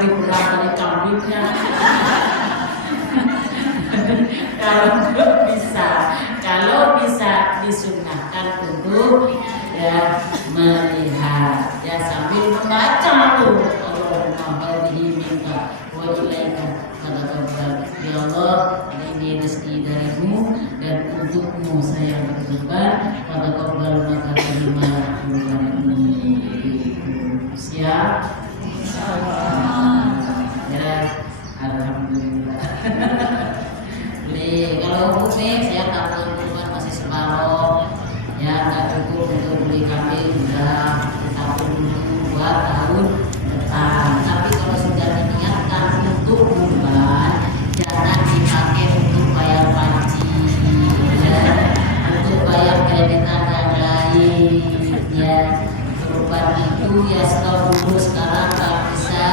lebih berat dari kambingnya. Kalau bisa disunahkan untuk ya melihat ya sambil membaca tuh Allahumma hadhihi minka wa ilaika fataqabbal ya Allah, ini rezeki darimu dan untukmu saya bertobat, fataqabbal maka terima kurban ini. Siap? Insyaallah. Ya, alhamdulillah. Kalau hukumnya saya takut kurban masih separuh, ya nggak cukup untuk beli kambing, sudah ditabung dulu 2 tahun depan. Tapi kalau sudah diniatkan untuk kurban, jangan dipakai untuk bayar pajak, ya, untuk bayar kreditan yang lain, ya. Kurban itu ya stop dulu sekarang, nggak bisa,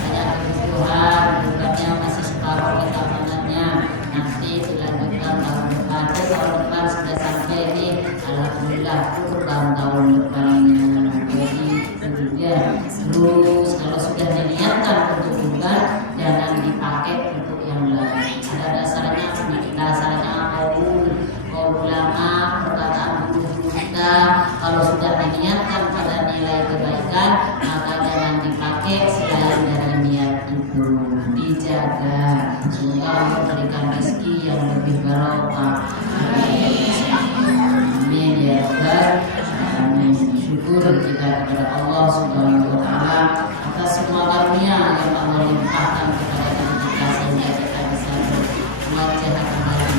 banyak kebutuhan, kurbannya masih separuh keamanannya. Nanti dilanjutkan tahun depan. Tahun depan sudah sampai ini, alhamdulillah kurban tahun depannya. Jadi itu ya. Terus kalau sudah diniatkan untuk kurban, jangan dipakai untuk yang lain. Ada dasarnya, dasarnya kaul ulama, perkataan guru kita. Kalau sudah diniatkan pada nilai kebaikan, maka jangan dipakai selain dari niat itu. Dijaga. Semoga Allah memberikan rezeki yang lebih barokah. Amin ya Rabbal alamin. Syukur kita kepada Allah Subhanahu wa taala atas semua karunia yang Allah limpahkan kepada kita sehingga kita bisa berwajah kembali.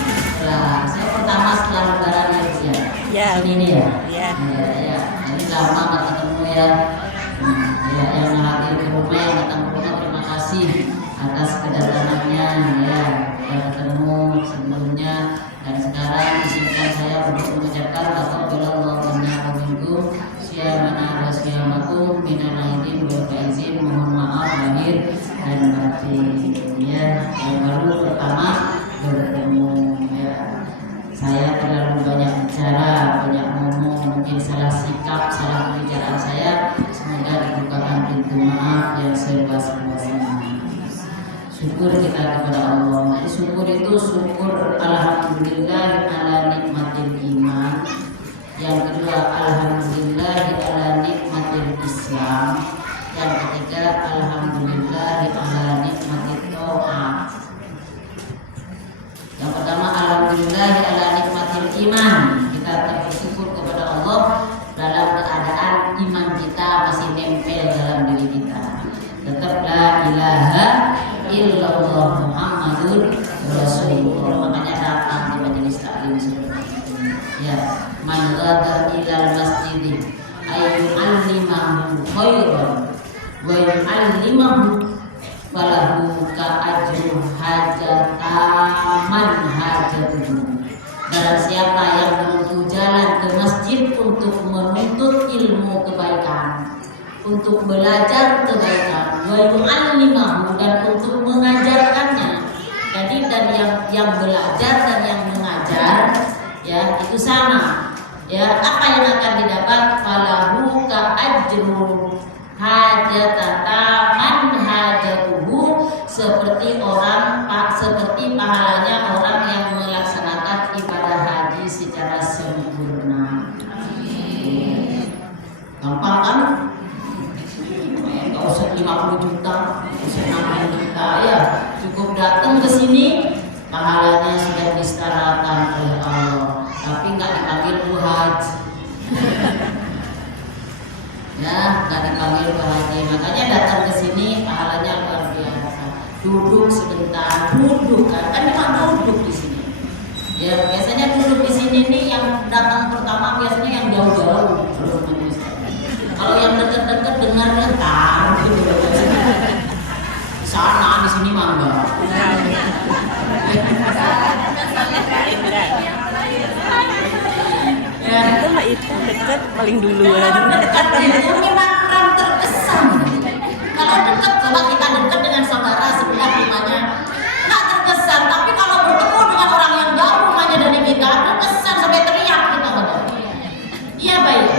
Saya pertama setelah lebaran ya. Ini ya. Ya. Ini lama nggak ketemu ya. Ya, yang hadir ke rumah, yang datang ke rumah, terima kasih atas kedatangannya, ya. Kita ketemu sebelumnya dan sekarang izinkan saya untuk mengucapkan taqabbalallahu minna wa minkum syiyamana wa syiyamakum minal aidin wal faizin. Mohon maaf lahir dan batin, ya. Yang baru pertama bertemu, ya. Saya terlalu banyak bicara, banyak ngomong, mungkin salah sikap, salah pembicaraan saya. Semoga dibukakan pintu maaf yang seluas-luasnya. Syukur kita kepada Allah. Syukur itu syukur alhamdulillah ala nikmatil iman. Yang kedua alhamdulillah ala nikmatil Islam. Yang ketiga alhamdulillah ala nikmatil ta'ah. Yang pertama alhamdulillah ala nikmatil iman. Kita bersyukur kepada Allah dalam keadaan iman kita masih nempel dalam diri kita. Tetap la ilaha illallah Muhammadur Rasulullah. Makanya datang di majelis taklim seperti itu. Ya, man ghada ilal masjid ayyu'allimahu khairan wa yu'allimahu falahu ka ajru hajataman hajatuhu. Barang siapa yang menempuh jalan ke masjid untuk menuntut ilmu kebaikan, untuk belajar kebaikan, wa yu'allimahu, dan untuk mengajarkannya. Jadi dan yang belajar dan yang mengajar, ya, itu sama. Ya, apa yang akan didapat? Falahu ka ajru hajataman hajatuhu, seperti pahalanya orang yang melaksanakan ibadah haji secara sempurna. Gampang kan? Enggak usah 50 juta, usah 60 juta, ya. Cukup datang ke sini, pahalanya sudah disetarakan oleh Allah. Tapi enggak dipanggil haji. Ya, enggak dipanggil haji. Makanya datang ke sini pahalanya luar biasa. Duduk sebentar, duduk kan cuma duduk di sini. Ya, biasanya duduk di sini nih yang datang pertama biasanya yang jauh-jauh. Kalau yang dekat-dekat dengar datang gitu. Sana di sini mangga. Ya, itu dekat paling duluan. Dekat itu memang orang terkesan. Kalau dekat, coba kita dekat dengan saudara sebelah rumahnya, nggak terkesan. Tapi kalau bertemu dengan orang yang jauh rumahnya dari kita, terkesan sampai teriak kita. Iya baik.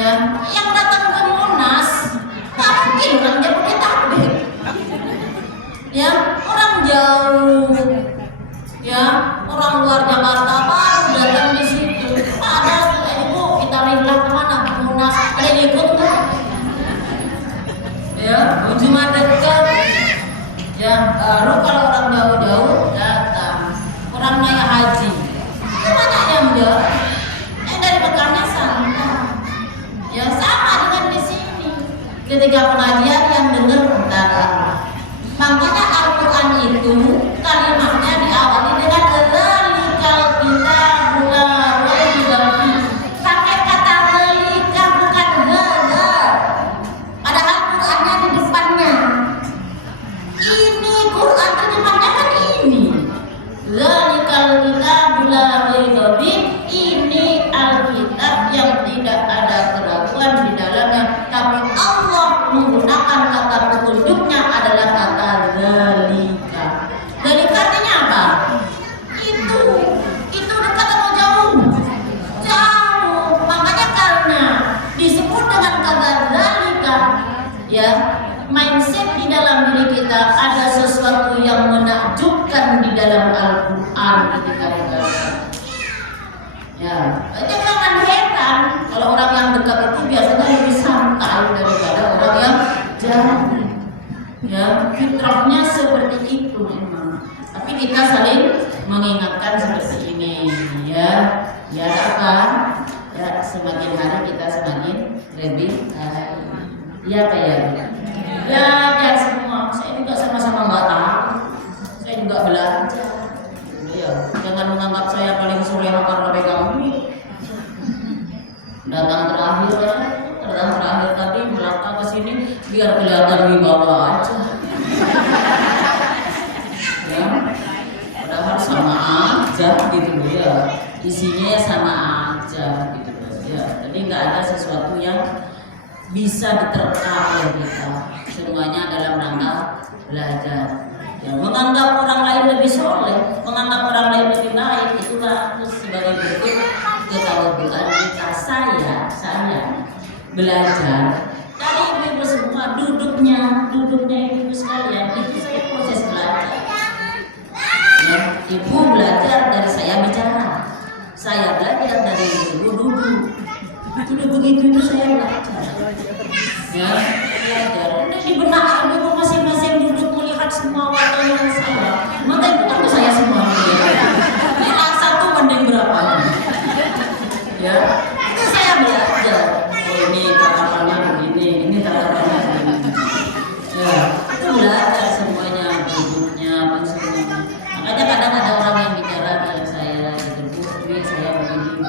Ya, yang datang ke Monas, nggak mungkin orang Jabodetabek. Ya, cuma dekat. Ya, baru kalau orang jauh-jauh datang. Orang naik haji, itu banyak yang jauh. Yang dari Mekahnya sama. Ya sama dengan di sini. Ketika pengajian yang dengar tentara. Makanya Al-Quran itu kalimatnya diawali dengan dzalikal kitabula raiba fihi. Pakai kata dzalika bukan hadza. Padahal Qurannya di depannya. Ini Quran di depannya kan ini. Dzalikal kitabula raiba fihi. Ini Alkitab yang tidak ada keraguan di dalamnya. Tapi Allah menggunakan kata petunjuknya adalah kata dzalika. Dzalika artinya apa? Itu dekat atau jauh? Jauh. Makanya karena disebut dengan kata dzalika, ya, mindset di dalam diri kita ada sesuatu yang menakjubkan di dalam Al-Quran ketika dibaca. Ya, jangan heran kalau orang yang dekat itu biasanya lebih santai daripada orang yang jauh. Ya, fitrahnya seperti itu memang. Tapi kita saling mengingatkan seperti ini, ya. Ya apa? Ya, semakin hari kita semakin lebih ya apa ya? Ya, biar semua. Saya juga sama-sama nggak tahu. Saya juga belajar. Ya, jangan menganggap saya paling soleha karena pegang ini. Datang terakhir tadi melangkah ke sini biar kelihatan wibawa aja. Ya, padahal sama aja gitu ya. Isinya sama aja gitu ya. Jadi nggak ada sesuatu yang bisa diterka oleh kita. Semuanya dalam rangka belajar. Ya, menganggap orang lain lebih soleh, menganggap orang lain lebih baik, itulah sebagai bentuk ketawaduan kita. Saya belajar dari ibu-ibu semua, duduknya ibu sekalian, itu saya proses belajar. Ya, ibu belajar dari saya bicara, saya belajar dari ibu duduk begitu itu saya belajar. Ya, belajar. Di benak ibu masing-masing duduk melihat semua wajah saya. Maka itu kan saya semua melihat. Ini satu banding berapa? Ya, itu saya belajar. Oh, ini tatapannya begini, ini tatapannya begini. Ya, itu belajar semuanya, duduknya, apa semuanya. Makanya kadang ada orang yang bicara dengan saya, gitu, saya begini.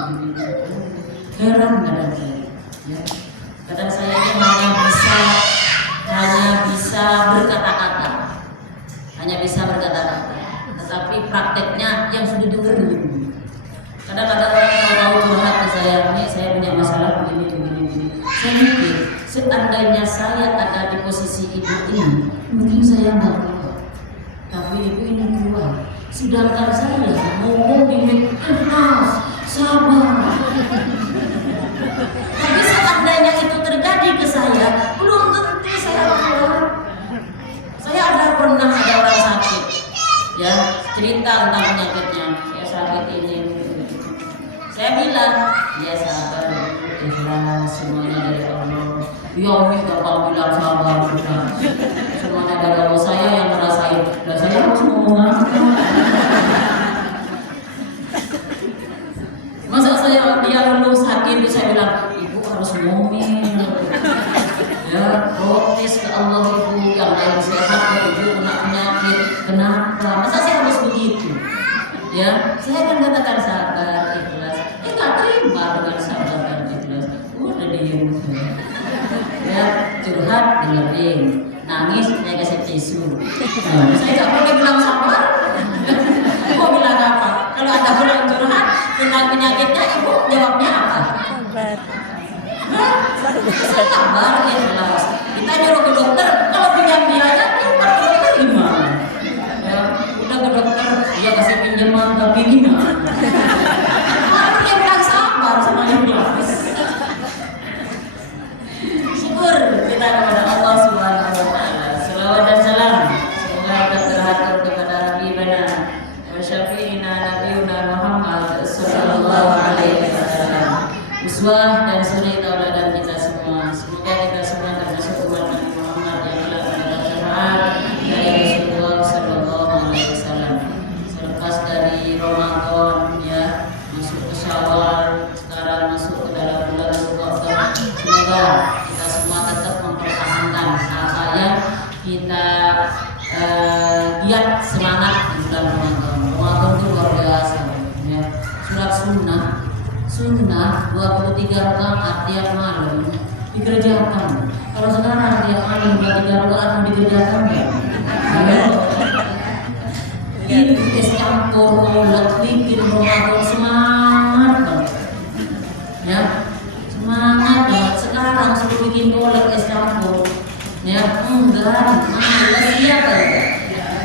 Heran kadang saya. Ya. Kadang saya ini hanya bisa berkata-kata, tetapi prakteknya yang sudah dengerin. Kadang-kadang orang tahu curhat ke saya, ini saya punya masalah begini. Saya mikir, seandainya saya ada di posisi ibu ini, mungkin saya nggak keluar. Tapi ibu ini keluar. Sedangkan saya ngomong di ikhlas, sabar. Tapi seandainya itu terjadi ke saya, belum tentu saya keluar. Saya pernah ada orang sakit, ya, cerita tentang penyakitnya, ya sakit ini. Saya bilang, ya sabar, ikhlas, semuanya dari Allah. Ya Umi gampang bilang sabar, semuanya dari Allah. Saya yang merasain, dan saya harus ngomong apa? Masa dia belum sakit, saya bilang, ibu harus ngomong. Ya, protes ke Allah ibu, yang lain sehat, ibu kena penyakit, kenapa? Masa saya harus begitu? Ya, saya akan katakan sabar, ikhlas. Nggak terima dengan sabar dan ikhlas. Udah diem. Ya, curhat dengerin, nangis saya kasih tisu. Nah, saya nggak boleh bilang sabar. Mau bilang apa? Kalau ada orang curhat tentang penyakitnya, ibu jawabnya apa? Sabar, ikhlas. Kita nyuruh ke dokter, kalau pinjam biaya, kita ke dokter gimana? Ya, udah ke dokter, dia kasih pinjaman, tapi gimana? Harus dia bilang sabar sama ikhlas. Syukur kita kepada Allah Subhanahu wa Ta'ala. Salawat dan salam semoga akan terhatur kepada Habibana wa syafi'ina Nabiuna Muhammad sallallahu alaihi wasallam. Uswah dan suri tauladan kita semua. Semoga kita semua termasuk umat Nabi Muhammad kita giat semangat di bulan Ramadan. Ramadan itu luar biasa ya. Surat sunnah 23 rakaat tiap malam dikerjakan. Kalau sekarang tiap malam 23 rakaat mau dikerjakan ya? Itu es campur olah bikin Ramadan semangat banget. Ya, semangat banget. Sekarang sudah bikin kolak es campur. Ya, enggak, malas siapa ya?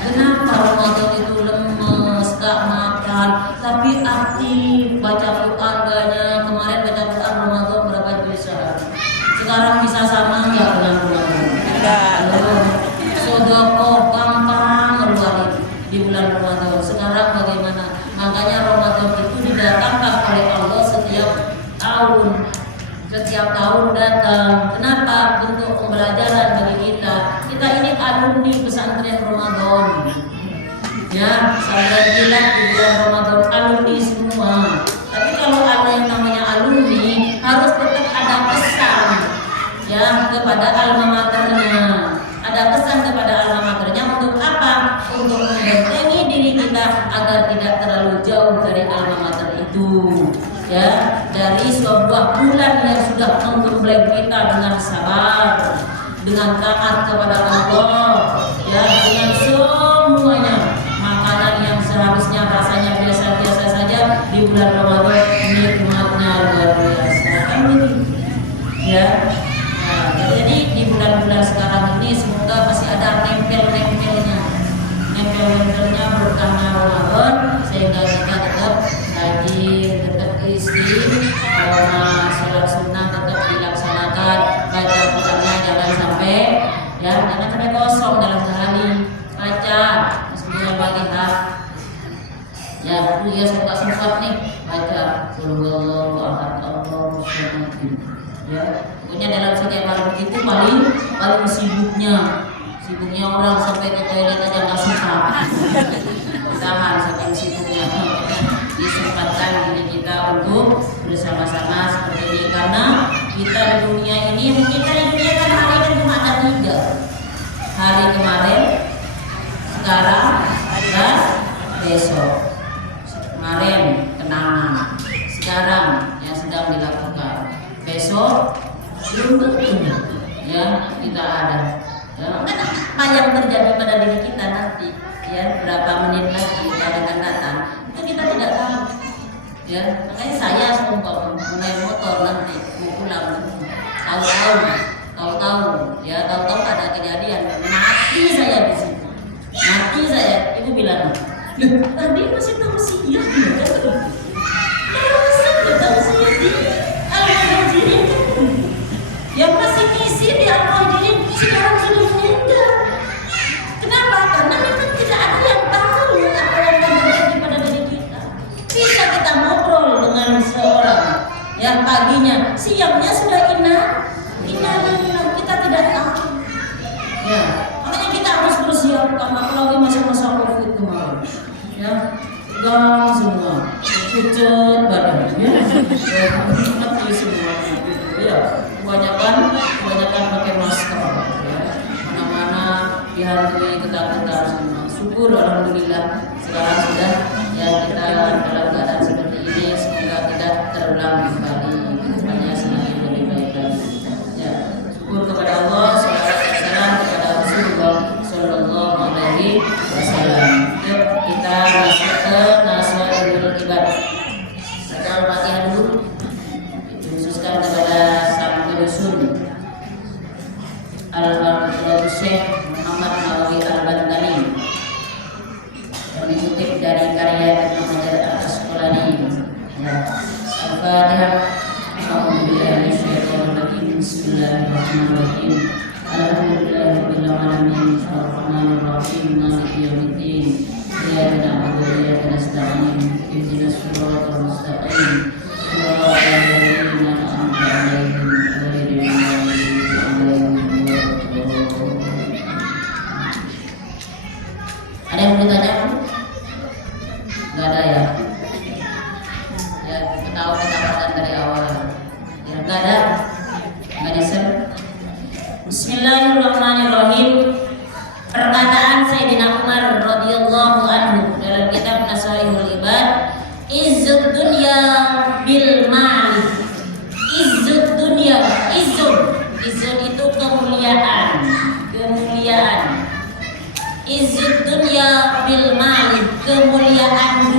Kenapa Ramadan itu lemes, gak makan, tapi aktif baca Quran banyak. Kemarin baca Quran Ramadan berapa juz sehari? Sekarang bisa sama enggak dengan Ramadan? Enggak. Sedekah gampang meluarin di bulan Ramadan. Sekarang bagaimana? Makanya Ramadan itu didatangkan oleh Allah setiap tahun. Setiap tahun datang. Kenapa? Bentuk pembelajaran bagi kita. Kita ini alumni pesantren Ramadan. Ya, saya bilang di bulan Ramadan alumni semua. Tapi kalau ada yang namanya alumni, harus tetap ada pesan ya kepada alma maternya. Ada pesan kepada alma maternya untuk apa? Untuk membentengi diri kita agar tidak terlalu jauh dari alma mater itu. Ya, dari sebuah bulan yang sudah menggembleng kita dengan sabar, dengan taat kepada Allah, ya, dengan semuanya makanan yang seharusnya rasanya biasa-biasa saja di bulan Ramadan nikmatnya luar biasa. Amin. Ya. Nah, jadi di bulan-bulan sekarang ini semoga masih ada nempel-nempelnya berkahnya Ramadan sehingga kita tetap rajin, tetap istri, sholat sunnah tetap dilaksanakan, baca Qurannya jangan sampai kosong dalam sehari, baca meskipun pagi hari. Ya, Bu ya sempat nih baca Allahu Akbar Allahu Samad. Ya, pokoknya dalam setiap malam itu paling sibuknya orang sampai ke toilet aja nggak sempat. Tahan saking sibuknya. Disempatkan diri kita untuk bersama-sama seperti ini karena kita di dunia ini kita di dunia kan hari kan cuma ada 3. Hari kemarin, sekarang, dan besok. Kemarin kenangan, sekarang yang sedang dilakukan, besok belum tentu ya kita ada. Ya, apa yang terjadi pada diri kita nanti, ya berapa menit lagi kita akan datang, itu kita tidak tahu. Ya, makanya saya seumpama naik motor nanti mau pulang, tahu-tahu ada kejadian mati saya di situ, ibu bilang, loh tadi masih tausiah gitu, tausiah di Al-Muhajirin, yang masih ngisi di Al-Muhajirin sekarang sudah meninggal. Kenapa? Karena memang tidak ada yang tahu apa yang akan terjadi pada diri kita. Bisa kita ngobrol dengan seorang yang paginya, siangnya sudah inah, kita tidak tahu. Ya, makanya kita harus bersiapkan, apalagi masa-masa COVID kemarin. Ya, tegang semua, pucat badannya, mati semua. Ya, kebanyakan pakai masker. Ya, mana-mana dihantui ketakutan semua. Syukur alhamdulillah sekarang sudah ya kita dalam keadaan seperti ini. Semoga tidak terulang kembali. Kedepannya semakin lebih baik lagi. Ya, syukur kepada Allah. Salam kepada Rasulullah Sallallahu Alaihi Wasallam. Yuk kita masuk ke Naswatul Ibadah. Baca Al-Fatihah dulu. Dikhususkan kepada sang penyusun Al-Fatihah Syekh Muhammad Nawawi Al-Bantani yang dikutip dari karya Ibnu Hajar Al-Asqalani. Ya. Al-Fatihah. A'udzubillahi minasyaitonir rajim. Bismillahirrahmanirrahim. Alhamdulillahirabbil alamin. Arrahmanir rahim. Maliki yaumiddin. Iyyaka na'budu wa iyyaka nasta'in. Ihdinas siratal mustaqim. Shiratal ladzina an'amta 'alaihim ghairil maghdubi 'alaihim waladdallin. Ada yang mau ditanya? Enggak ada ya? Ya, ketawa-ketawaan dari awal. Ya, enggak ada. Enggak diser. Bismillahirrahmanirrahim. Izzud dunya bil mali, kemuliaan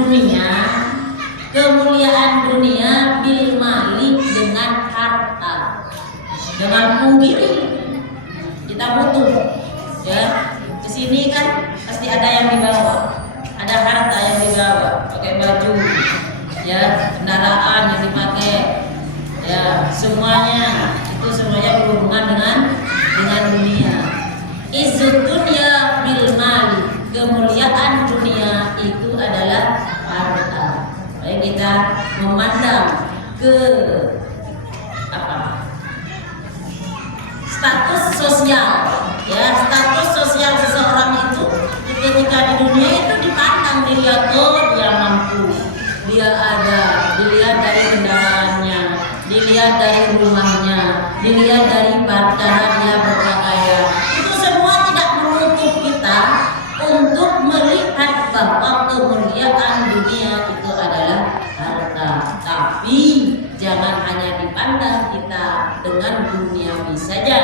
dunia bil mali dengan harta, dengan menggiri. Kita butuh, ya. Kesini kan pasti ada yang dibawa, ada harta yang dibawa, pakai baju, ya, kendaraan yang dipakai, ya, semuanya berhubungan dengan dunia. Izzud dunya bil mali, kemuliaan dunia itu adalah harta. Baik, kita memandang ke status sosial, ya, status sosial seseorang itu ketika di dunia itu dipandang, dilihat, oh dia mampu, dia ada, dilihat dari kendaraannya, dilihat dari rumahnya, dilihat dari cara dia berpakaian. Itu semua tidak menutup kita untuk melihat bahwa kemuliaan dunia itu adalah harta. Tapi jangan hanya dipandang kita dengan duniawi saja,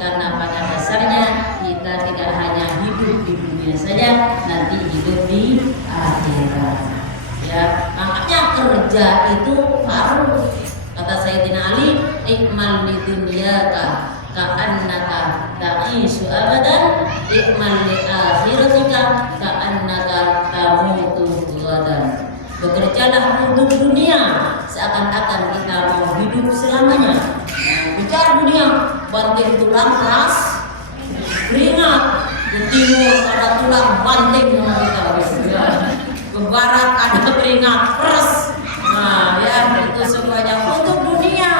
karena pada dasarnya kita tidak hanya hidup di dunia saja, nanti hidup di akhirat. Ya, makanya kerja itu harus. Kata Sayyidina Ali, ikmal li dunyaka ka'annaka ta'ishu abadan, ikmal li akhiratika ka'annaka tamutu ghadan. Bekerjalah untuk dunia seakan-akan kita mau hidup selamanya. Bicara dunia, banting tulang keras, keringat. Di timur ada tulang banting yang kita, ke barat ada keringat peres. Nah, ya, itu semuanya untuk dunia.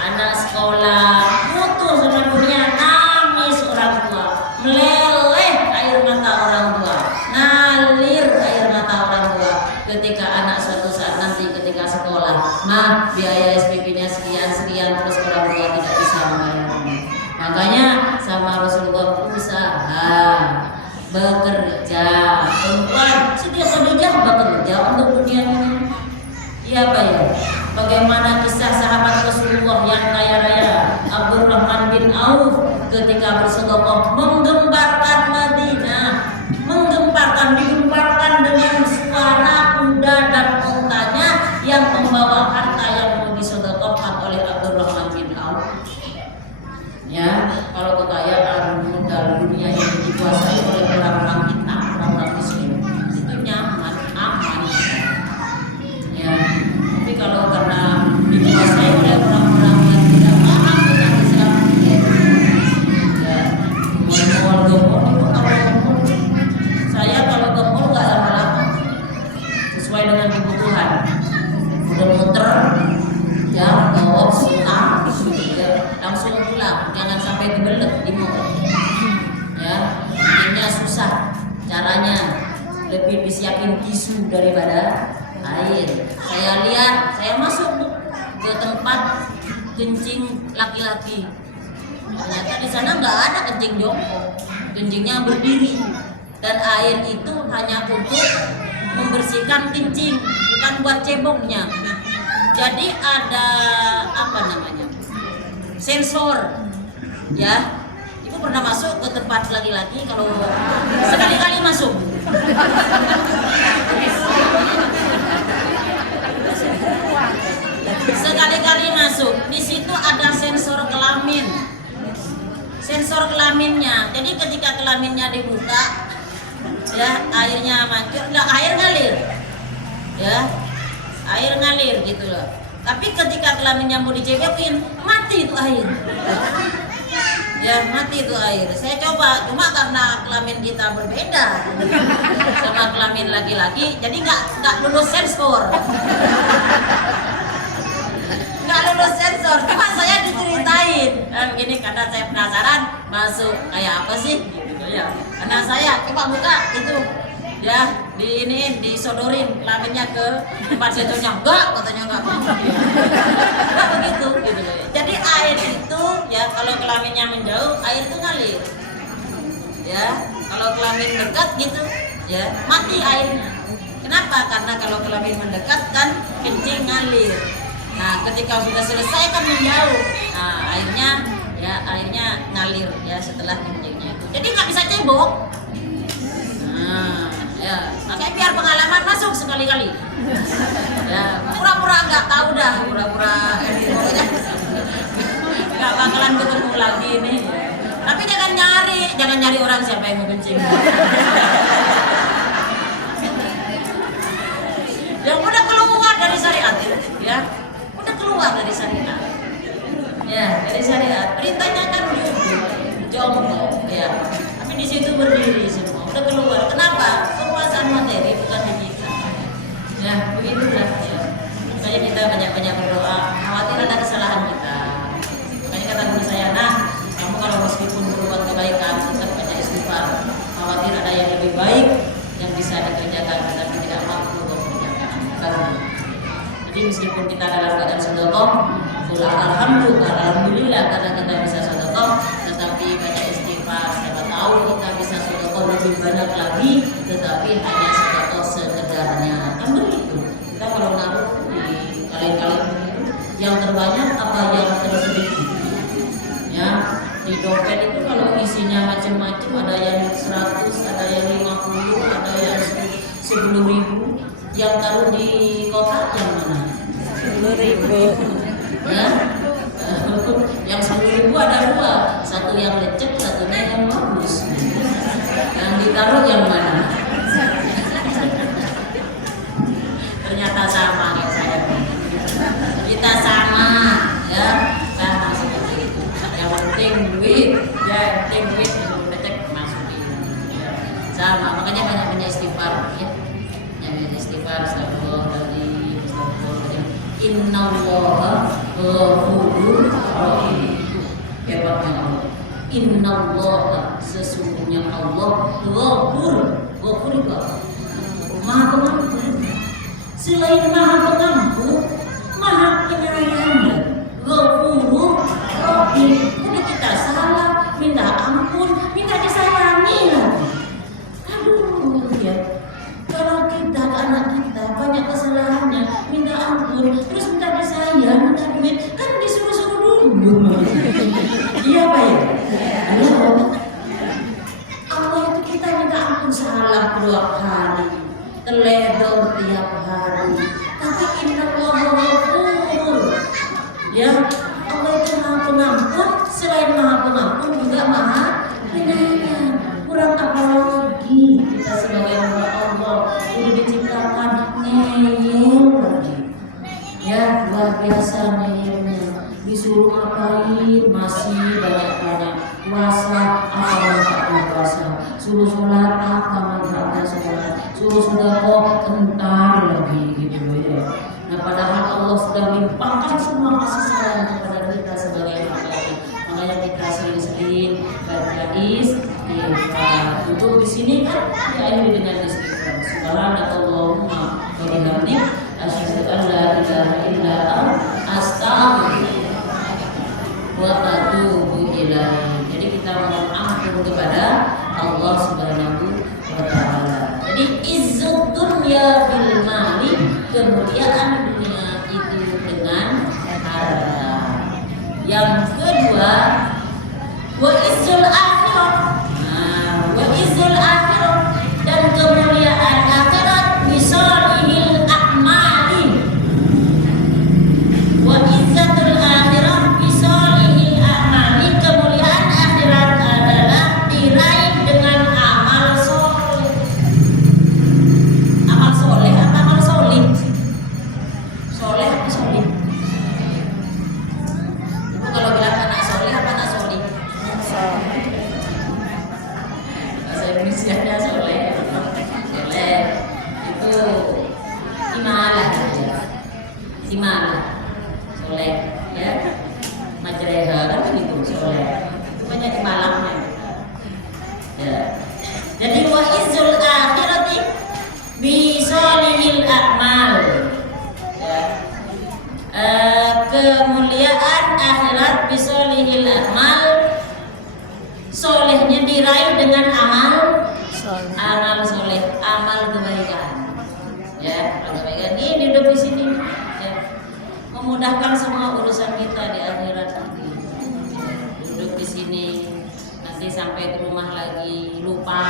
Anak sekolah butuh sama dunia, nangis orang tua, meleleh air mata orang tua, ngalir air mata orang tua ketika anak suatu saat nanti ketika sekolah, nah biaya SPP-nya sekian terus orang tua tidak bisa membayarnya. Makanya sama Rasulullah, usaha, bekerja, perempuan setiap Khadijah bekerja untuk dunia ini. Iya Pak ya. Bagaimana kisah sahabat Rasulullah yang kaya raya Abdurrahman bin Auf ketika bersedekah menggemparkan Madinah, digemparkan dengan suara kuda dan untanya yang membawa harta yang mau disedekahkan oleh Abdurrahman bin Auf. Ya, kalau kekayaan modal dunia yang dikuasai oleh orang-orang kita, orang-orang Muslim, itu nyaman, aman. Ya, tapi kalau karena dikuasai oleh orang-orang yang tidak paham tentang Islam, ya, gempol itu kalau gempol, saya kalau gempol nggak lama-lama, sesuai dengan kebutuhan, muter-muter, ya, bawa utang, ya, langsung pulang, jangan sampai kebelet di mall. Ya, bikinnya susah, caranya lebih disiapin tisu daripada air. Saya lihat, saya masuk ke tempat kencing laki-laki. Ternyata di sana nggak ada kencing jongkok, kencingnya berdiri. Dan air itu hanya untuk membersihkan kencing, bukan buat ceboknya. Jadi ada apa namanya? Sensor. Ya. Ibu pernah masuk ke tempat laki-laki, kalau sekali-kali masuk. Sekali-kali masuk, di situ ada sensor kelamin. Sensor kelaminnya. Jadi ketika kelaminnya dibuka, ya, airnya mancur, air ngalir. Ya. Air ngalir gitu loh. Tapi ketika kelaminnya mau dicebekin, mati itu air. Ya, mati itu air. Saya coba, cuma karena kelamin kita berbeda sama kelamin laki-laki, jadi nggak lulus sensor. Nggak lulus sensor, cuma saya diceritain. Begini karena saya penasaran, masuk kayak apa sih? Gitu ya. Karena saya coba buka itu, ya, disodorin kelaminnya ke tempat sensornya. Enggak, katanya enggak. Enggak begitu, gitu loh. Jadi air itu, ya, kalau kelaminnya menjauh, air itu ngalir. Ya, kalau kelamin dekat gitu, ya, mati airnya. Kenapa? Karena kalau kelamin mendekat kan kencing ngalir. Nah, ketika sudah selesai kan menjauh. Nah, airnya ngalir ya setelah kencingnya itu. Jadi nggak bisa cebok. sekali-kali. Ya, pura-pura nggak tahu dah, pura-pura pokoknya nggak bakalan ketemu lagi nih. Tapi jangan nyari orang siapa yang mau kencing. Yang udah keluar dari syariat, ya, udah keluar dari syariat. Ya, dari syariat. Perintahnya kan jomblo, ya. Tapi di situ berdiri semua, udah keluar. Kenapa? Kekuasaan materi bukan di kita. Ya, begitulah. Ya. Makanya kita banyak-banyak berdoa. Khawatir ada kesalahan kita. Makanya kata guru saya, kamu kalau meskipun berbuat kebaikan, tetap banyak istighfar. Khawatir ada yang lebih baik yang bisa dikerjakan, tetapi tidak mampu untuk mengerjakan. Jadi meskipun kita dalam keadaan sedekah, alhamdulillah karena kita bisa sedekah, tetapi banyak istighfar. Siapa tahu kita bisa sedekah lebih banyak lagi, tetapi hanya sedekah sekedarnya. Kan begitu. Kita kalau naruh di kaleng-kaleng begitu, yang terbanyak apa yang tersedikit. Ya, di dompet itu kalau isinya macam-macam, ada yang 100, ada yang 50, ada yang 10.000. Yang taruh di kotak yang mana? 10.000. Ya, yang 10.000 ada dua, satu yang lecek, satunya yang bagus. Yang ditaruh yang mana? Ternyata sama kayak saya. Kita sama, ya, sama seperti itu. Yang penting duit, ya, yang penting duit yang lecek masukin. Ya. Sama, makanya banyak istighfar, ya. Yang istighfar, astagfirullahaladzim, astagfirullahaladzim. Innallaha ghafurur rahim. Hebatnya Allah. Innallaha, sesungguhnya Allah ghafur itu Maha Pengampun. Selain Maha Pengampun, Maha Penyayang. Ghafurur rahim. Udah kita salah, minta ampun, minta disayangi lagi. Aduh, ya. Kalau kita, anak kita banyak kesalahannya, minta ampun, terus minta disayang, minta duit, kan disuruh-suruh dulu. Iya Pak ya? Allah itu kita minta ampun salah 2 kali, teledor tiap hari. Tapi innallaha ghafur. Ya, Allah itu Maha Pengampun, selain Maha Pengampun juga Maha Penyayang. Kurang apa lagi kita sebagai hamba Allah udah diciptakan ngeyel lagi. Ya, luar biasa ngeyelnya. Disuruh ngapain masih banyak-banyak. Puasa apa manfaatnya puasa? Suruh sholat apa manfaatnya sholat? Suruh sedekah entar lagi gitu ya. Nah, padahal Allah sudah limpahkan semua kasih sayang kepada kita sebagai hamba. Makanya kita sering-sering baca istighfar. Duduk di sini kan diakhiri dengan istighfar. Subhanakallahumma wa bihamdik, asyhadu an la ilaha illa anta, astaghfiruka wa atubu ilaik. Jadi kita mohon ampun kepada Allah Subhanahu wa taala. Jadi izzud dunya bil mali, kemuliaan dunia itu dengan harta. Yang kedua, wa izzul akhirah. Wa izzul akhirah, dan kemuliaan akhirat bisolihil a'mali. Wa izzatul akhirah bisolihil a'mali, kemuliaan akhirat adalah diraih dengan amal soleh. Amal soleh apa amal solih? Soleh apa solih? Ibu kalau bilang anak soleh apa anak solih? Bahasa Indonesianya soleh. Soleh itu imalah aja. Imalah soleh, ya. Majreha kan begitu soleh. Itu banyak imalahnya. Ya. Jadi wa izzul akhirati bi solihil a'mal. Ya. Kemuliaan akhirat bi solihil a'mal, solehnya diraih dengan amal soleh, amal kebaikan. Ya, amal kebaikan ini duduk di sini, ya. Memudahkan semua urusan kita di akhirat nanti. Duduk di sini, nanti sampai ke rumah lagi lupa,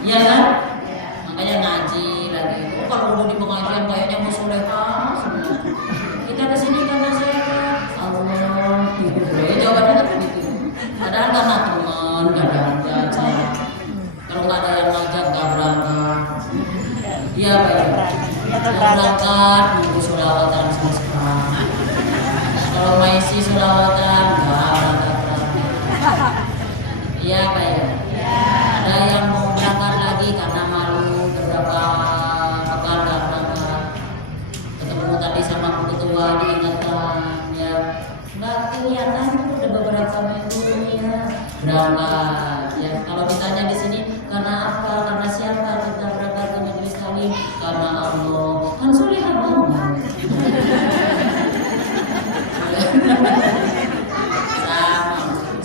ya kan? kayak ngaji lagi. Oh, kalau udah di pengajian kayaknya mau solehah semua. Kita kesini karena saya Allah gitu. Ya jawabannya kan begitu. Padahal karena teman, kadang ngajak. Kalau nggak ada yang ngajak nggak berangkat. Iya baik. Yang berangkat nunggu sholawatan semesta. Kalau maisi sholawatan nggak berangkat. Iya baik. Ada yang mau berangkat lagi karena malu beberapa pekan nggak berangkat. Ketemu tadi sama Bu Ketua diingatkan ya nggak kelihatan udah beberapa minggu ya berangkat ya. Kalau ditanya di sini karena apa, karena siapa kita berangkat ke majelis taklim, karena Allah kan sulit banget.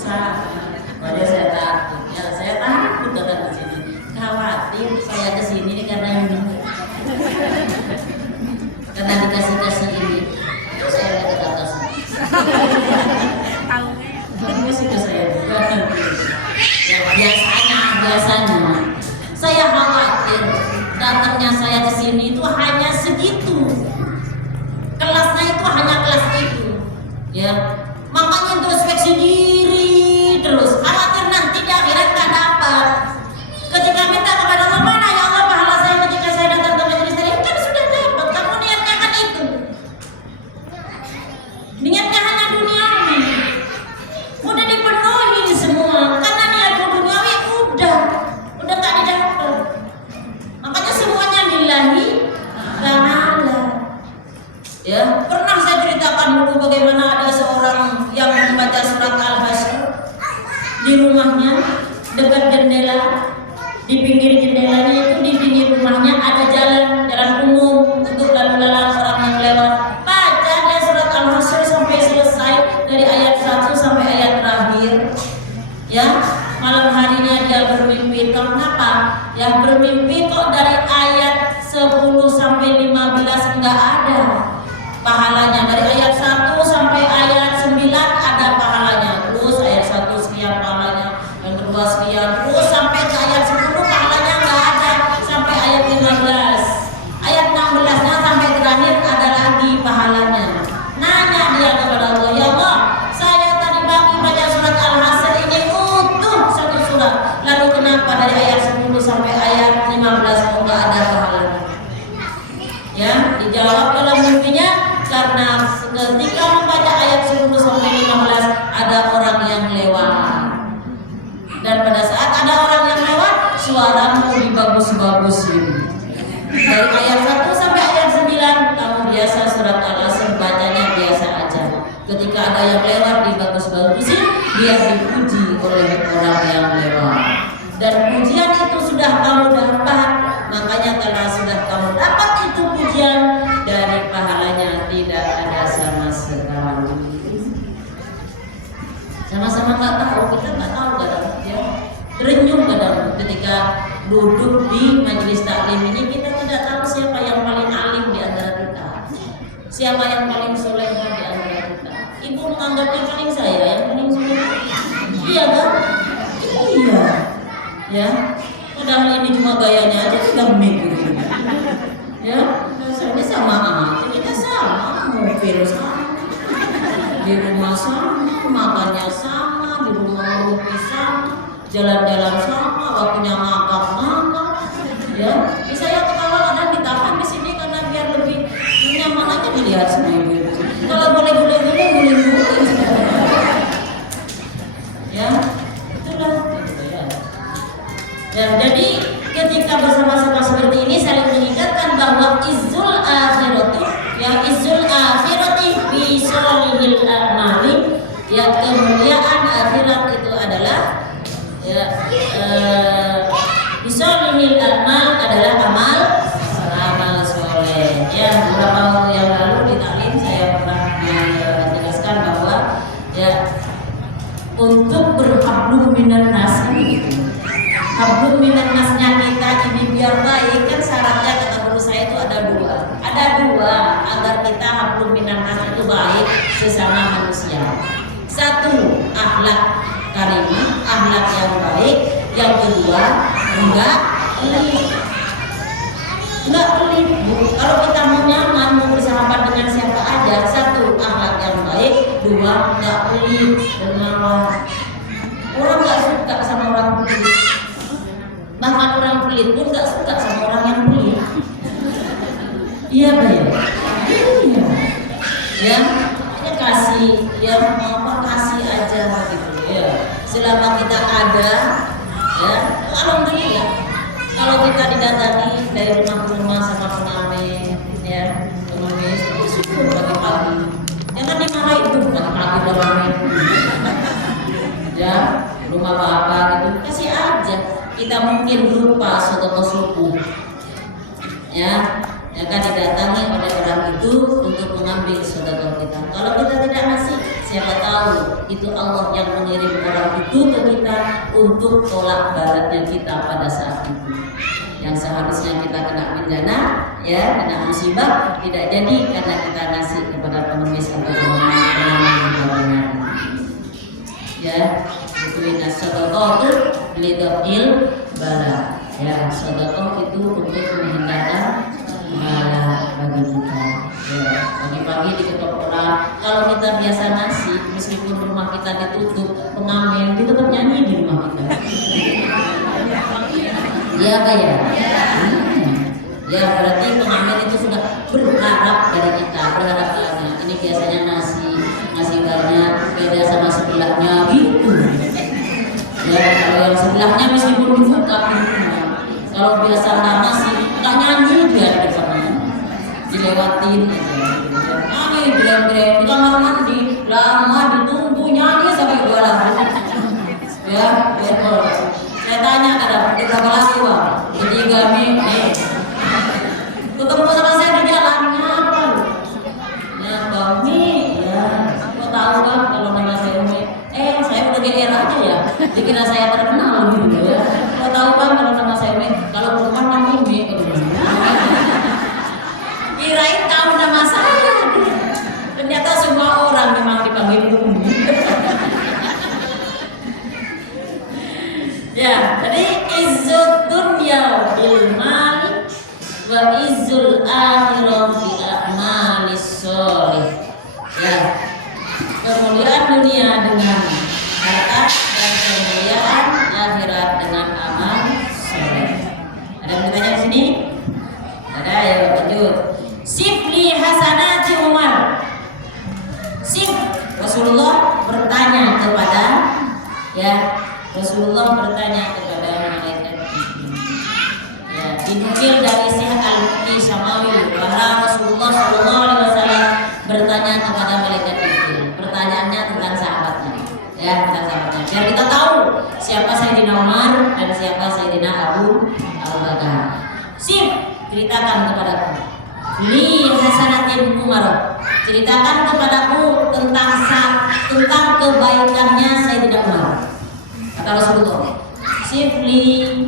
sama wajah saya takut ya, saya takut datang ke sini, khawatir saya ke sini karena ini karena dikasih ini terus saya lihat ke atas kasih ke saya ya, biasanya saya khawatir datangnya saya ke sini itu hanya segitu, kelasnya itu hanya kelas itu ya, makanya introspeksi diri terus, khawatir nanti di akhirat tak dapat. Ketika minta kepada Allah, mana ya Allah pahala saya ketika saya datang ke majelis ini, kan sudah dapat. Kamu niatnya kan itu, niatnya hanya duniawi, udah dipenuhi semua, karena niatmu duniawi udah nggak didapat. Makanya semuanya lillahi ta'ala. Ya, pernah saya ceritakan dulu bagaimana ada seorang yang membaca surat Al-Hasyr di rumahnya dekat jendela, di pinggir jendelanya itu di pinggir rumahnya ada jalan umum untuk lalu lalang orang yang lewat. Baca dia surat Al-Hasyr sampai selesai dari ayat 1 sampai ayat terakhir. Ya, malam harinya dia bermimpi. Kenapa? Yang bermimpi kok dari ayat 10 sampai 15 enggak ada pahalanya, dari ayat 1 sampai ayat 9 ada pahalanya, terus ayat 1 sekian pahalanya, yang kedua sekian, terus sampai ke ayat 10 pahalanya nggak ada, sampai ayat 15, ayat 16-nya sampai terakhir ada lagi pahalanya. Nanya dia kepada Allah, ya Allah, saya tadi pagi baca surat Al-Hasyr ini utuh satu surat, lalu kenapa dari ayat 10 sampai ayat 15 kok nggak ada pahalanya? Ya, dijawab dalam mimpinya, karena ketika membaca ayat 10 sampai 15 ada orang yang lewat, dan pada saat ada orang yang lewat suaramu dibagus-bagusin. Dari ayat 1 sampai ayat 9 kamu biasa surat Al-Hasyr bacanya biasa aja. Ketika ada yang lewat dibagus-bagusin, dia dipuji oleh orang yang lewat. Dan pujian itu sudah kamu dapat, makanya karena sudah kamu dapat itu pujian, dari pahalanya tidak ada sama sekali. Sama-sama nggak tahu, kita nggak tahu kadang ya. Terenyuh kadang ketika duduk di majelis taklim ini, kita tidak tahu siapa yang paling alim di antara kita, siapa yang paling soleh di antara kita. Ibu menganggapnya paling saya yang paling soleh, iya kan? Iya, ya. Padahal ini cuma gayanya aja sudah mikir, ya. Ini sama aja, kita sama, mobil sama, di rumah sama, makannya sama, di rumah ngopi sama, jalan-jalan sama, waktunya ngakak-ngakak, ya. Bisa ya ketawa kadang ditahan di sini karena biar lebih nyaman aja dilihat sama ibu. Kalau boleh gule-gule, ya, itulah. Dan jadi ketika bersama-sama seperti ini saling mengingatkan bahwa izzul akhirati, yang izzul akhirati fi sholihil a'mali, yang kemuliaan akhirat itu adalah ya fi sholihil a'mal adalah amal soleh. Ya, beberapa waktu yang lalu di taklim saya pernah menjelaskan bahwa ya untuk berhablum minan nas ini gitu. Hablum minan nasnya kita ini biar baik kan syaratnya kata guru saya itu ada dua agar kita hablum minan nas itu baik sesama manusia. Satu, akhlak karimah, akhlak yang baik. Yang kedua, enggak pelit. nggak pelit Bu. Kalau kita mau nyaman, mau bersahabat dengan siapa aja, satu akhlak yang baik, dua nggak pelit, dermawan. Orang nggak suka sama orang pelit, bahkan orang pelit pun nggak suka sama orang yang pelit. Iya Pak ya? Iya. Ya, hanya kasih, ya apa kasih aja gitu ya. Selama kita ada, ya alhamdulillah. Kalau kita didatangi dari rumah ke rumah sama pengamen, ya pengemis, syukur pagi-pagi. Jangan dimarahin itu pagi-pagi udah main. Ya, rumah bapak gitu, kasih aja. Kita mungkin lupa sedekah subuh. Ya, akan didatangi oleh orang itu untuk mengambil sedekah kita. Kalau kita tidak ngasih, siapa tahu itu Allah yang mengirim orang itu ke kita untuk tolak balatnya kita pada saat itu. Yang seharusnya kita kena bencana, ya kena musibah, tidak jadi karena kita ngasih kepada pengemis atau pengamen. Ya, itu sedekah itu lidafil bala. Ya, sedekah itu untuk menghindarkan bala bagi kita. Ya, pagi-pagi diketok orang. Kalau kita biasa ngasih, meskipun rumah kita ditutup pengamen, kita tetap nyanyi di rumah kita. Ya kayak. Ya berarti pengamen itu sudah berharap dari kita, berharap banyak. Ini biasanya ngasih banyak, beda sama sebelahnya gitu. Ya kalau yang sebelahnya meskipun dibuka pintunya, kalau biasa nggak ngasih, nggak nyanyi dia di depannya, dilewatin aja. Nyanyi bilang-bilang di kamar mandi, lama ditunggu nyanyi sampai 2 lagu. Ya, betul. Saya tanya kadang berapa lagu Bang? 3 nih. Ketemu sama saya di jalannya apa? Ya Bang nih, ya. Kok tahu Bang kalau nama saya Umi? Saya udah GR aja ya. Dikira saya terkenal gitu ya. Kok tahu Bang kalau nama saya Umi? Kalau perempuan nama Umi. Kirain tahu nama saya. Ternyata semua orang memang dipanggil Umi. Ya, jadi izzud dunya bil mali wa izzul akhirah bi a'malis sholih. Ya. Kemuliaan dunia dengan harta dan kemuliaan akhirat dengan amal soleh. Ada yang bertanya di sini? Ada, ya lanjut. Sifli hasanati Umar. Sif Rasulullah bertanya kepada Rasulullah bertanya kepada malaikat. Ya, dinukil dari Syekh Al-Muqti Syamawi bahwa Rasulullah SAW bertanya kepada malaikat itu. Pertanyaannya tentang sahabatnya. Ya, tentang sahabatnya. Biar kita tahu siapa Sayyidina Umar dan siapa Sayyidina Abu Bakar. Sif, ceritakan kepadaku. Li hasanatin Umar. Ceritakan kepadaku tentang kebaikannya Sayyidina Umar. Kata Rasulullah, Sifli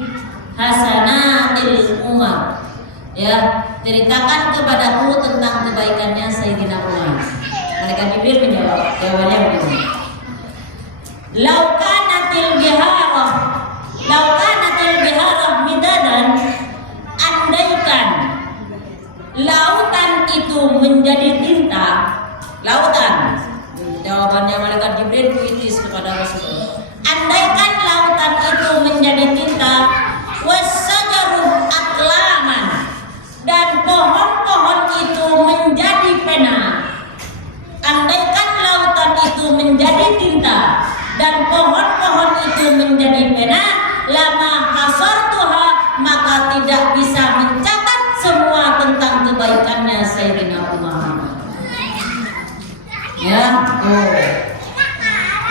hasanatil Umar. Ya, ceritakan kepadaku tentang kebaikannya Sayyidina Umar. Malaikat Jibril menjawab, jawabannya begini. Laukanatil biharah midadan, andaikan lautan itu menjadi tinta, lautan. Jawabannya malaikat Jibril puitis kepada Rasulullah. Andaikan lautan itu menjadi tinta, wassajaru aqlaman, dan pohon-pohon itu menjadi pena. Andaikan lautan itu menjadi tinta dan pohon-pohon itu menjadi pena, lama hasartuha, maka tidak bisa mencatat semua tentang kebaikannya Sayyidina Umar. Ya,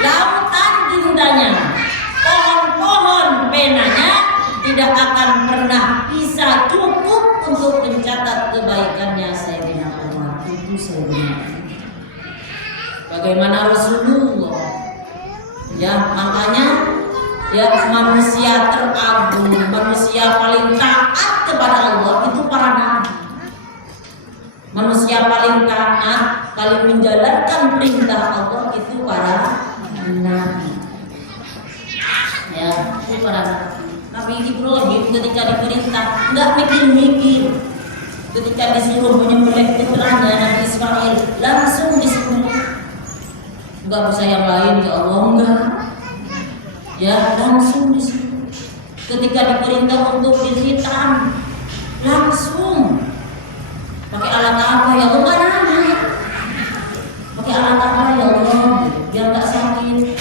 lautan tintanya, pohon-pohon penanya tidak akan pernah bisa cukup untuk mencatat kebaikannya Sayyidina Umar. Itu Sayyidina Umar. Bagaimana Rasulullah? Ya, makanya ya manusia teragung, manusia paling taat kepada Allah itu para nabi. Manusia paling taat, paling menjalankan perintah Allah itu para nabi. Ya, itu para nabi. Nabi Ibrahim ketika diperintah nggak mikir-mikir, Ketika disuruh menyembelih putranya Nabi Ismail, langsung disembelih. Enggak bisa yang lain, ya Allah, enggak. Ya, langsung disembelih. Ketika diperintah untuk dihitam, langsung. Pakai alat apa ya Allah? Enggak nanya. Pakai alat apa ya Allah? Biar enggak sakit.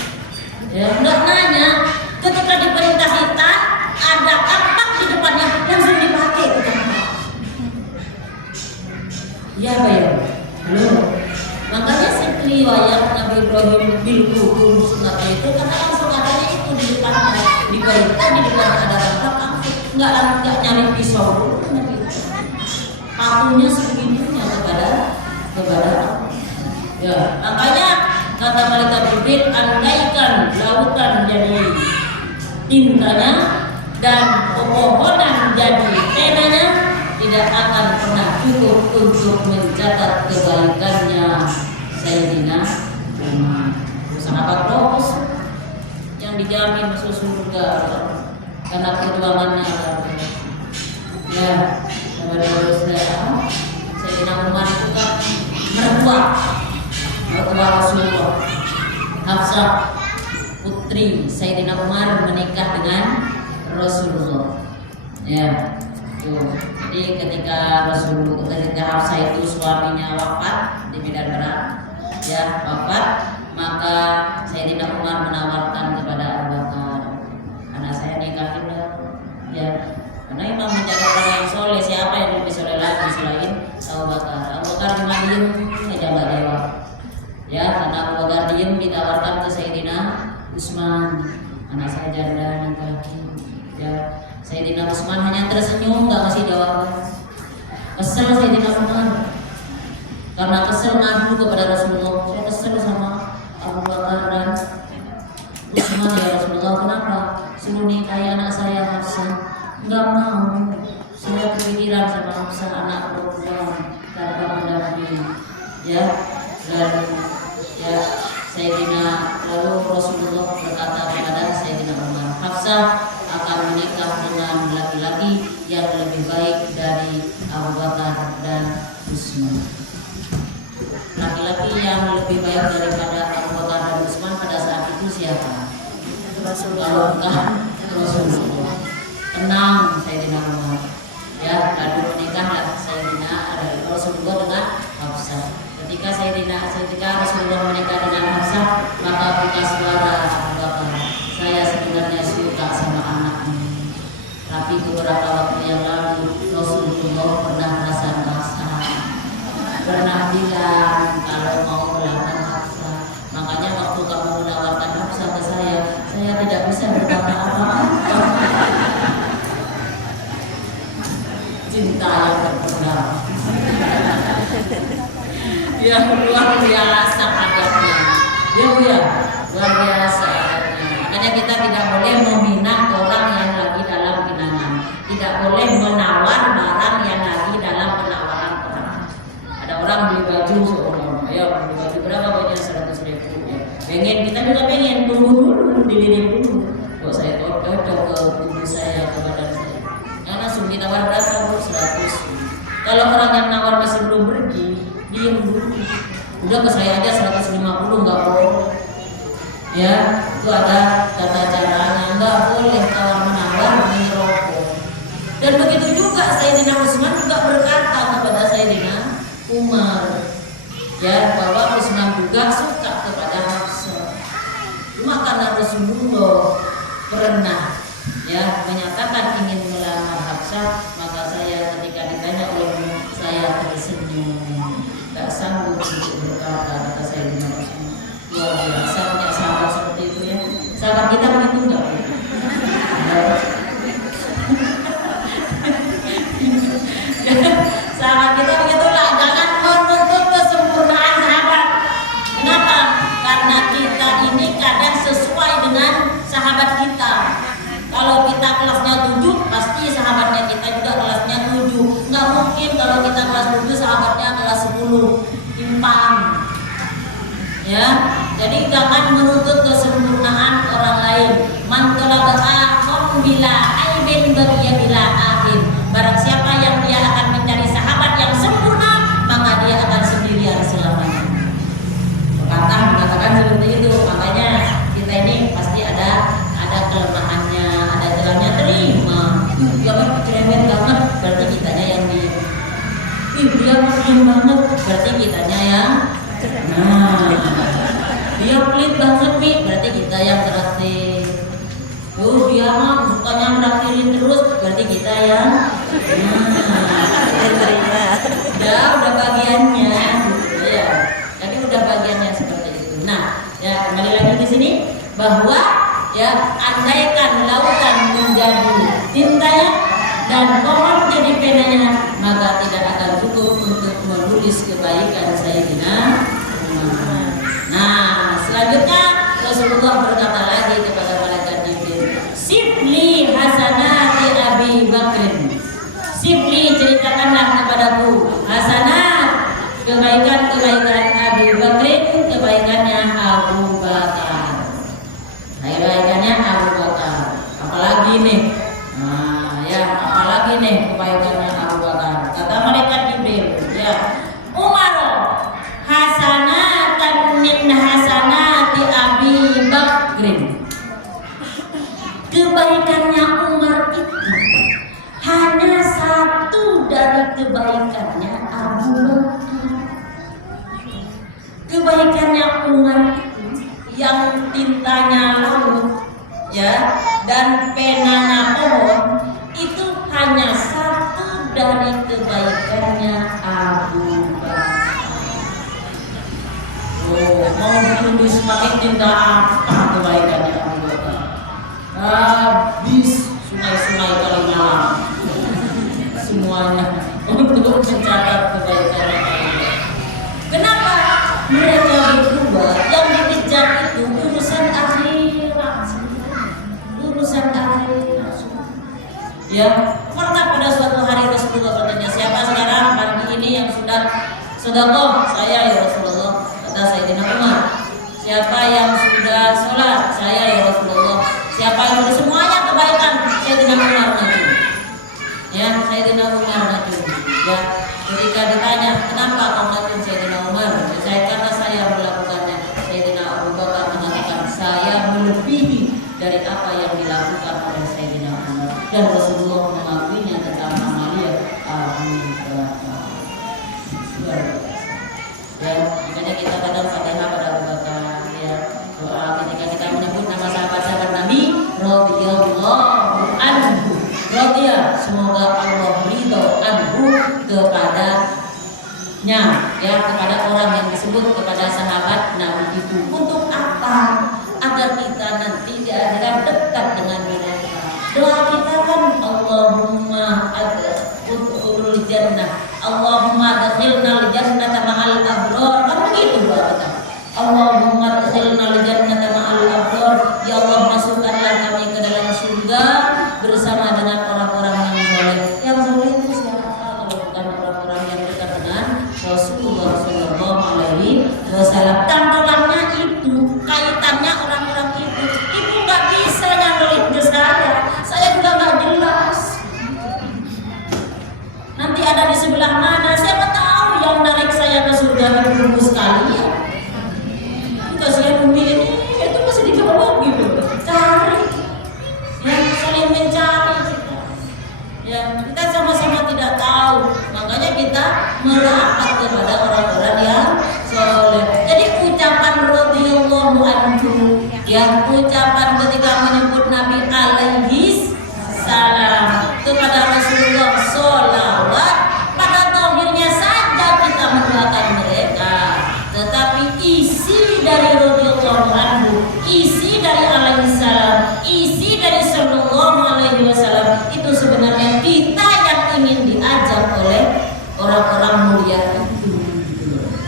Ya, enggak nanya. Ketika diperintah hitam, ada kapak di depannya, langsung dipakai itu kapak. Ya bayar, halo. Makanya riwayat Nabi Ibrahim bil kubur sunatnya itu karena langsung adanya itu di depannya, diperintah di depan ada kapak, nggak nyari pisau dulu, patuhnya segitunya kepada ya. Makanya kata malaikat Jibril, andaikan lautan jadi tintanya dan pepohonan jadi penanya, tidak akan pernah cukup untuk mencatat kebaikannya Sayyidina Umar. Sahabat terus yang dijamin masuk surga karena perjuangannya. Ya, Sayyidina Umar itu kan mertua Rasulullah. Hafsah putri Sayyidina Umar menikah dengan Rasulullah. Ya. Jadi ketika Hafsah itu suaminya wafat di medan perang, ya wafat, maka Sayyidina Umar menawarkan kepada Abu Bakar, anak saya nikahin ya, karena Imam mencari orang yang soleh, siapa yang lebih soleh lagi selain Abu Bakar. Abu Bakar cuma diem aja nggak jawab, ya karena Abu Bakar diem ditawarkan ke Sayyidina Utsman, anak saya janda nikahin, ya. Sayyidina Utsman hanya tersenyum, nggak ngasih jawaban. Kesel Sayyidina Umar, karena kesel ngadu kepada Rasulullah. Saya kesel sama Abu Bakar dan Utsman, ya Rasulullah, kenapa suruh nikahi anak saya Hafsah? Nggak mau, saya kepikiran sama Hafsah, anak perempuan tanpa pendamping, ya. Dan ya Sayyidina, lalu Rasulullah berkata kepada Sayyidina Umar, Hafsah akan menikah dengan laki-laki yang lebih baik dari Abu Bakar dan Utsman. Laki-laki yang lebih baik daripada Abu Bakar dan Utsman pada saat itu siapa? Rasulullah. Rasulullah. Tenang Sayyidina Umar. Ya, lalu menikahlah Sayyidina Rasulullah dengan Hafsah. Ketika Rasulullah menikah dengan Hafsah, maka buka suara Abu Bakar, saya sebenarnya suka sama anak ini, tapi beberapa waktu yang lalu Rasulullah pernah rasa-rasa, pernah bilang kalau mau melawan Hafsah. Makanya waktu kamu menawarkan Hafsah ke saya tidak bisa berkata apa-apa. Cinta yang terpendam. Ya luar biasa adabnya. Ya Bu ya, luar biasa adabnya. Makanya kita tidak boleh menghina orang yang lagi dalam genangan. Tidak boleh menawar barang yang lagi dalam penawaran orang. Ada orang beli baju seorang, ayo beli baju berapa banyak 100.000 ya. Pengen, kita juga pengen, tunggu dulu, dilirik dulu. Kok saya cocok ke tubuh saya, ke badan saya. Yang langsung ditawar berapa Bu? 100. Kalau orang yang nawar masih belum pergi, diem dulu. Udah ke saya aja 150 nggak boleh. Ya, itu ada tata caranya, nggak boleh tawar menawar menyerobot. Dan begitu juga Sayyidina Utsman juga berkata kepada Sayyidina Umar, ya bahwa Utsman juga suka kepada Hafsah. Cuma karena Rasulullah pernah ya menyatakan ingin melamar Hafsah, maka saya ketika ditanya olehmu saya tersenyum, tak sanggup untuk berkata, kata Sayyidina Utsman. Luar biasa punya sahabat seperti itu ya. Sahabat kita begitu enggak? Sahabat kita begitulah, jangan menuntut kesempurnaan sahabat. Kenapa? Karena kita ini kadang sesuai dengan sahabat kita. Kalau kita kelasnya 7, pasti sahabatnya kita juga kelasnya 7. Nggak mungkin kalau kita kelas 7 sahabatnya kelas 10. Timpang. Ya, jadi jangan menuntut kesempurnaan orang lain. Man talaqa'a bila aibin baqiya bila akhir. Barang siapa yang dia akan mencari sahabat Dia mah cerewet banget, berarti kitanya yang diem. Dia mah diem banget, berarti kitanya yang dia pelit banget nih, berarti kita yang traktir. Dia mah sukanya ngeraktirin terus, berarti kita yang Terima. udah bagiannya, ya. Jadi udah bagiannya seperti itu. Nah, ya kembali lagi di sini bahwa ya andaikan lautan menjadi tintanya dan pohon menjadi penanya, maka tidak akan cukup untuk menulis kebaikan Sayyidina Umar. Nah, selanjutnya Rasulullah berkata lagi kepada malaikat Jibril, "Sifli hasanati Abi Bakrin." Sifli, ceritakanlah kepadaku hasanat, kebaikan-kebaikan Abi Bakrin, kebaikannya Abu Bakar. Kebaikannya Abu Bakar. Apalagi nih? Nah, ya, apalagi nih kebaikannya Abu Bakar? Kata malaikat Jibril, ya, Umar hasanatan min hasanati Abi Bakrin. Kebaikannya Umar itu hanya satu dari kebaikannya Abu Bakar. Kebaikannya Umar itu yang tintanya laut, ya, dan penanya pohon, itu hanya satu dari kebaikannya Abu Bakar. Mau ditulis pakai tinta apa kebaikannya Abu Bakar? Habis sungai-sungai Kalimalang semuanya untuk mencatat kebaikannya Abu Bakar. Kenapa mereka berdua yang dikejar itu urusan akhirat, urusan akhirat. Ya, pernah pada suatu hari Rasulullah bertanya, siapa sekarang pagi ini yang sudah sedekah? Saya ya Rasulullah. Kata Sayyidina Umar. Siapa yang sudah sholat? Saya ya Rasulullah. Siapa yang sudah semuanya kebaikan? Sayyidina Umar maju. Ya, Sayyidina Umar maju. Ya, ketika ditanya kenapa kau maju Sayyidina Umar? Saya karena saya melakukannya. Sayyidina Abu Bakar mengatakan saya melebihi dari apa yang dilakukan oleh Sayyidina Umar. Dan Rasulullah mengakuinya tentang amalia Abu Bakar. Luar biasa. Ya, makanya kita kadang Fatihah pada Abu Bakar, ya, doa ketika kita menyebut nama sahabat-sahabat Nabi, radhiyallahu anhu. Radhiya, semoga Allah ridho anhu kepadanya, ya, kepada orang yang disebut kepada sahabat Nabi itu. Untuk apa? Agar kita nanti di akhirat dekat dengan mereka. Doa kita kan Allahumma udkhulul jannah, Allahumma adkhilnal jannata ma'al abrar. Kan begitu doa kita. Allahumma adkhilnal jannata ma'al abrar. Ya Allah, masukkanlah kami ke dalam surga bersama dengan orang-orang yang soleh. Yang soleh itu siapa kalau bukan orang-orang yang dekat dengan Rasulullah Sallallahu Alaihi Wasallam. Tampilannya itu, kaitannya orang-orang itu. Ibu nggak bisa nyambelin ke saya juga nggak jelas. Nanti ada di sebelah mana? Siapa tahu yang narik saya ke surga berkumpul sekali ya. Kasihan Umi ini, itu masih di bawah gitu. Cari, ya, saling mencari kita. Ya, kita sama-sama tidak tahu. Makanya kita merapat kepada orang-orang yang soleh. Jadi ucapan radhiyallahu anhu, ya, ucapan ketika menyebut Nabi alaihi salam kepada Rasulullah sholawat, pada zahirnya saja kita mendoakan mereka, tetapi isi dari radhiyallahu anhu, isi dari alaihi salam, isi dari sallallahu alaihi wasallam itu sebenarnya kita yang ingin diajak oleh orang-orang mulia itu,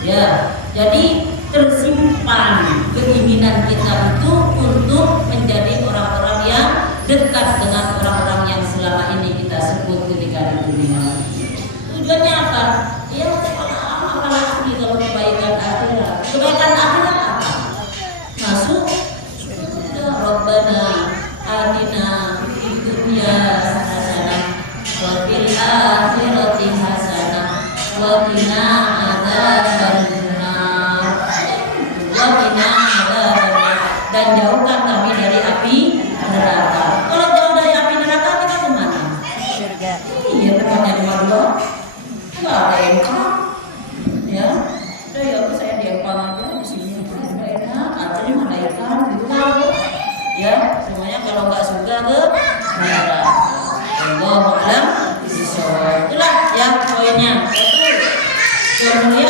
ya. Jadi tersimpan keinginan kita itu untuk menjadi orang-orang yang dekat dengan orang-orang yang selama ini kita sebut ketika di dunia. Tujuannya apa? Ya, apalagi kalau kebaikan akhirat. Kebaikan akhirat apa? Masuk surga. Rabbana atina fid dunya hasanah wa fil akhirati hasanah wa qina adzabannar. Wa qina adzabannar. Dan jauhkan kami dari api neraka. Kalau jauh dari api neraka kita kemana? khairan. Wallahu a'lam bishawab. Itulah ya poinnya. Satu,